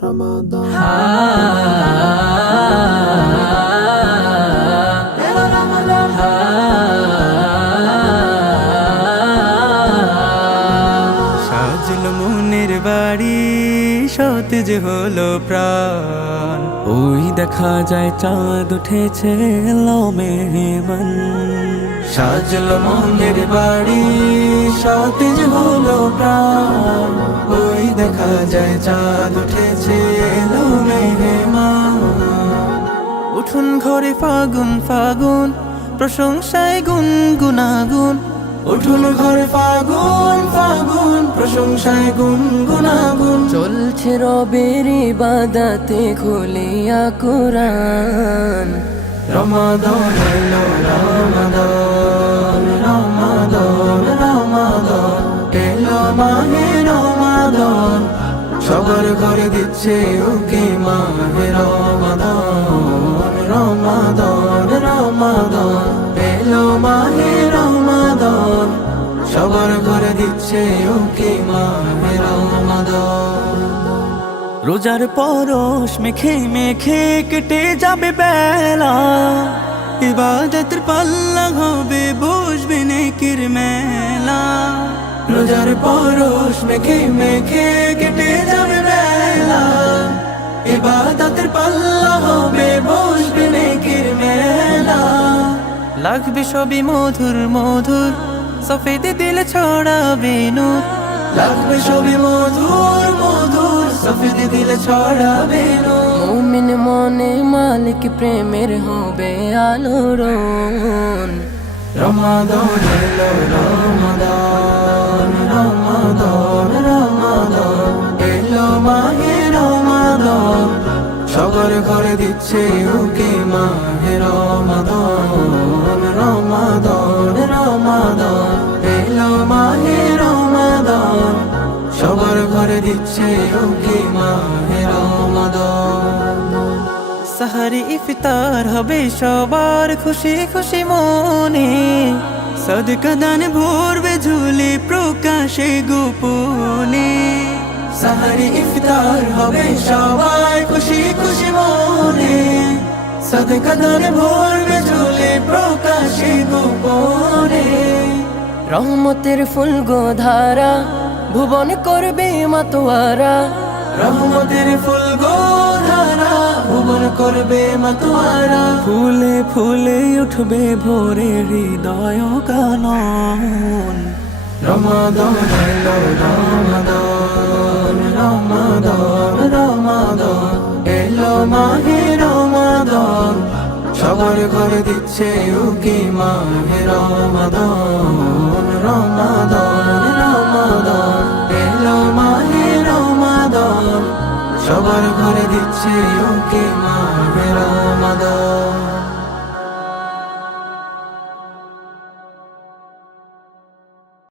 সাজলো মনের বাড়ি, সতেজ হলো প্রাণ। ওই দেখা যায় চাঁদ উঠেছে, এলো মেহমান। সাজলো মনের বাড়ি, সতেজ হলো প্রাণ। ওই দেখা যায় চাঁদ উঠেছে, এলো মেহমান। উঠুন ঘরে ফাগুন ফাগুন, প্রশংসায় গুনগুনাগুন। উঠুন ঘরে ফাগুন ফাগুন, প্রশংসায় গুনগুনাগুন। চলছে রবের ইবাদতে খুলিয়া কুরআন। রমাদান এলো রমাদান, রমাদান রমাদান এলো মাহে রমাদান। সবার ঘরে দিচ্ছে উকি মাহে রমাদান, রমাদান রমাদান এলো মাহে রমাদান। সবার ঘরে দিচ্ছে উকি মাহে রমাদান। রোজার পরশ মেখে মেখে কেটে যাবে বেলা, ইবাদতের পাল্লা হবে বসবে নেকির মেলা। রোজার পরশ মেখে মেখে কেটে যাবে বেলা, ইবাদতের পাল্লা হবে বসবে নেকির মেলা। লাগবে সবই মধুর মধুর, সফেদ দিল ছড়াবে নূর। লাগবে সবই মধুর মধুর, সফেদ দিল ছড়াবে নূর। মুমিন মনে মালিক প্রেমের হবে আলোড়ন। রমাদান এলো রমাদান, রমাদান রমাদান এলো মাহে রমাদান। সবার ঘরে দিচ্ছে উকি মাহে রমাদান, রমাদান রমাদান এলো মাহে রমাদান। সবার ঘরে দিচ্ছে উকি মাহে রমাদান। সাহারি ইফতার হবে সবার খুশি খুশি মনে, সদকা দান ভরবে ঝুলি প্রকাশে গোপনে। সাহারি ইফতার হবে সবার খুশি খুশি মনে, সদকা দান ভরবে ঝুলি প্রকাশে গোপনে। রহমতের ফুল গোধারা ভুবন করবে মাতোয়ারা। রহমতের ফুল গোধারা ভুবন করবে মাতোয়ারা। ফুলে ফুলে উঠবে ভোরে হৃদয় কানন। রমাদান এলো রমাদান, রমাদান রমাদান এলো মাহে রমাদান। সবার ঘরে দিচ্ছে উকি মাহে রমাদান, রমাদান রমাদান এলো মাহে রমাদান। সবার ঘরে দিচ্ছে উকি মাহে রমাদান।